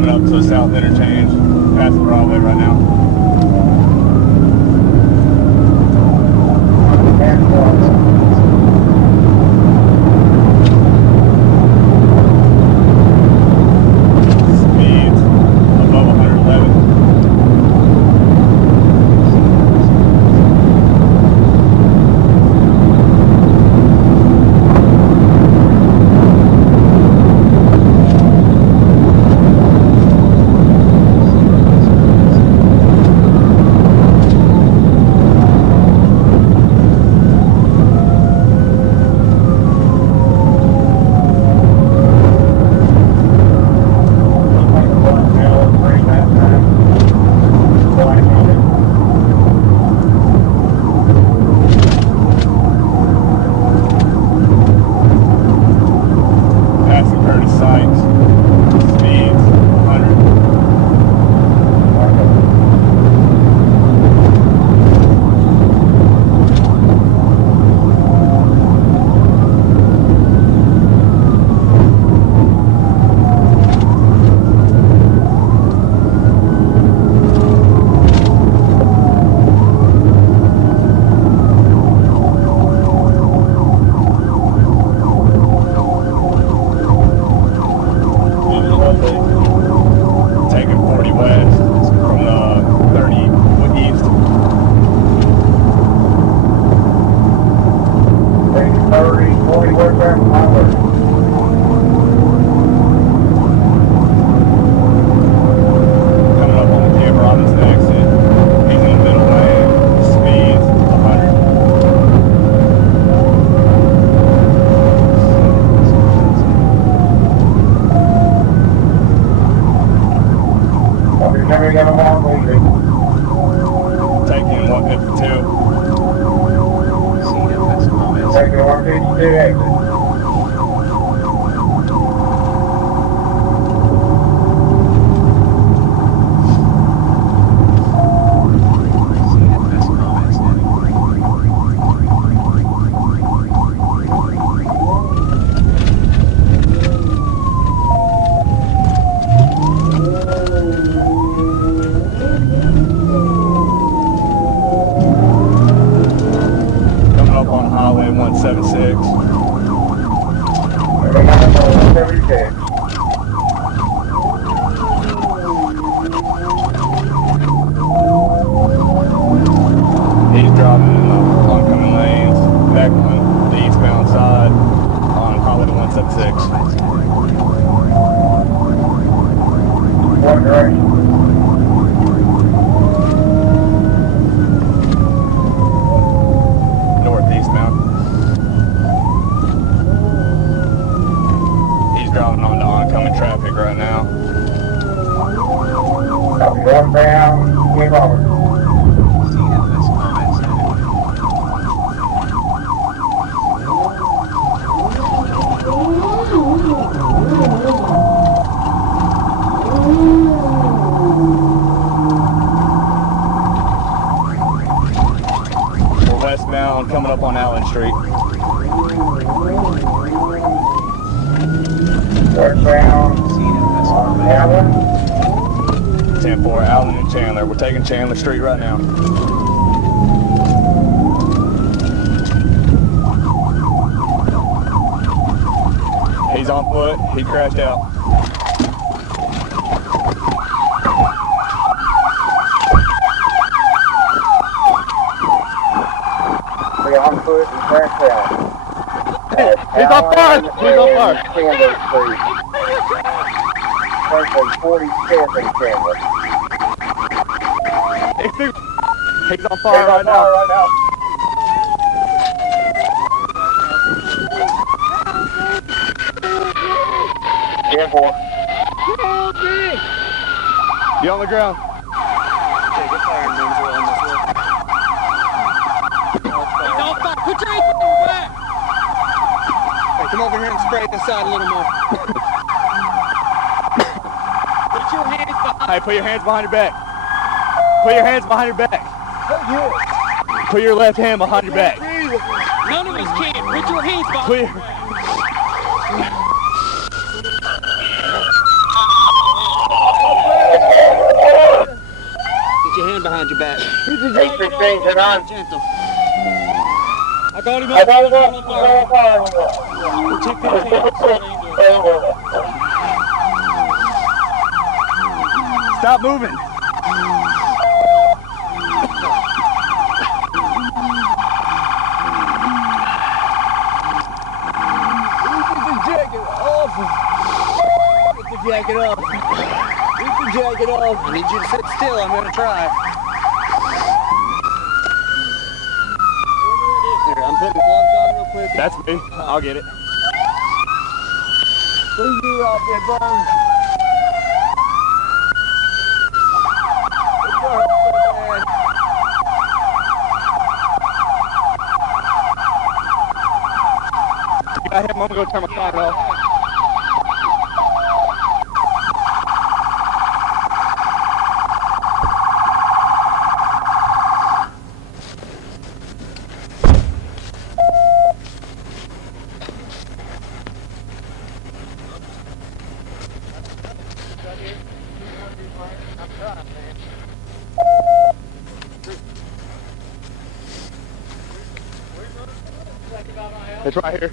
coming up to the south interchange, past the Broadway right now. Speeds above 111. Taking 152. Taking 152 exit. Highway 176. He's driving in the oncoming lanes, back on the eastbound side on Highway 176. One direction. Northeastbound. He's driving on the oncoming traffic right now. Copy, one down, move over. Westbound coming up on Allen Street. Westbound on Allen. 10-4, Allen and Chandler. We're taking Chandler Street right now. He's on foot. He crashed out. On foot and crashed out. He's on fire! He's on fire! Chandler Street. Currently 45th and Chandler. He's on fire right now. Airport. You on the ground? Okay, get fire and ninja on this one. Put your hands back! Hey, come over here and spray this side a little more. Put your hands behind. Hey, put your hands behind your back. Put your hands behind your back. Put your left hand behind your back. None of us can. Put your hands behind Put your your... back. behind your back. Take restraints are on. Gentle. I got him I got it up. Stop moving. Jacket off. Get the jacket off. I need you to sit still. I'm going to try. Here, I'm putting gloves on real quick. That's me. I'll get it. What are you doing out there, Burn? You got him. I'm going to turn my car off. It's right here.